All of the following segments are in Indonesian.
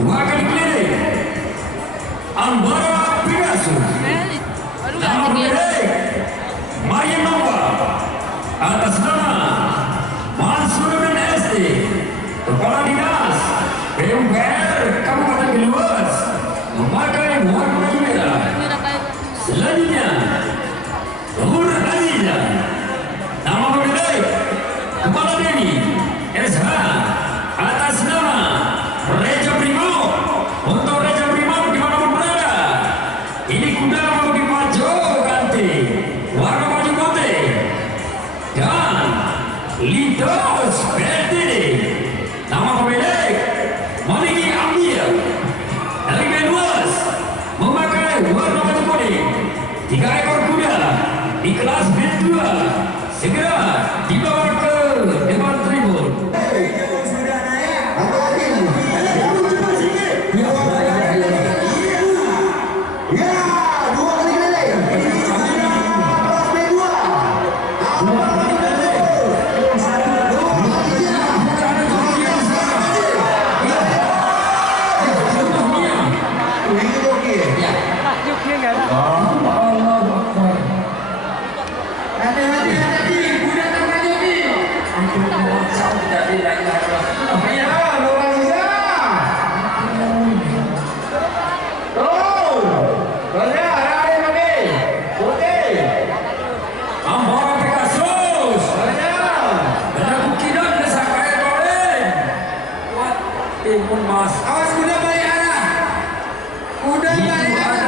dua kali keliling Ambara Pegasus. Nama pemilik Maria Nova atas nama Mansuruddin SD, Kepala Dinas PUPR Kabupaten Banyumas, memakai warna baju merah. Selanjutnya Nur Aziza, nama pemilik Kepala Deni SH atas nama Reja Primo. Untuk Reja Primo dimanapun berada, ini kuda mau dipacu ganti warna baju putih. Dan Lidos Bertini, nama pemilik Maliki Amir dari Banyumas, memakai warna baju kuning. 3 ekor kuda di kelas B2 segera dibawa ke depan tribun. Awas kuda balik arah. Kuda balik arah.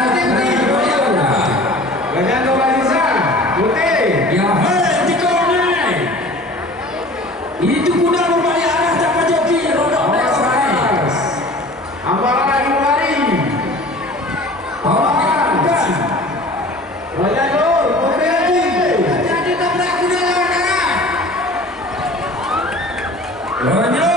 Bagian Nurhaliza putih. Ya, hei, itu kuda berbalik arah tanpa joki, rodok dekor. Ambara lagi lari. Bawakan. Bagian Nur putih lagi. Jadi tabrak kuda lawan arah. Lanjut.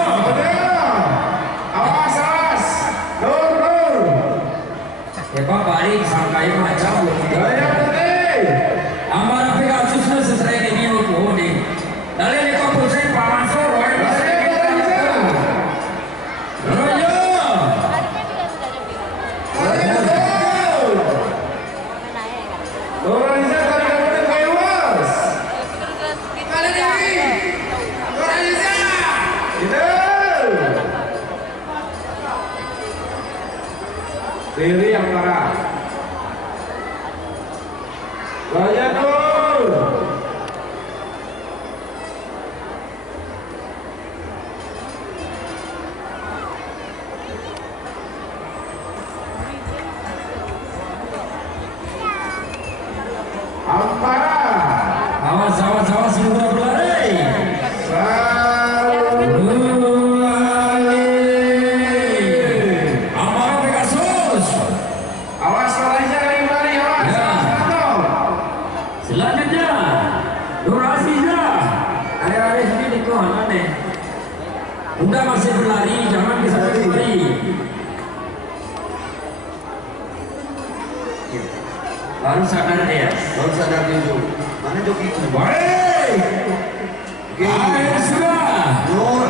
Pak balik sampai macam Ambara Pegasusnya sesuai dengan hukum ini. Dari ini kau pusing Pak Mansur, Diri yang marah. Banyak Nur. Ambara. Awas segera berlari. Selanjutnya Nur Aziza, ada sini kok aneh. Udah masih berlari, jangan bisa berlari. Baru sadar dia, Baru sadar dulu. Mana joki itu? baik. Ayo sudah. Nur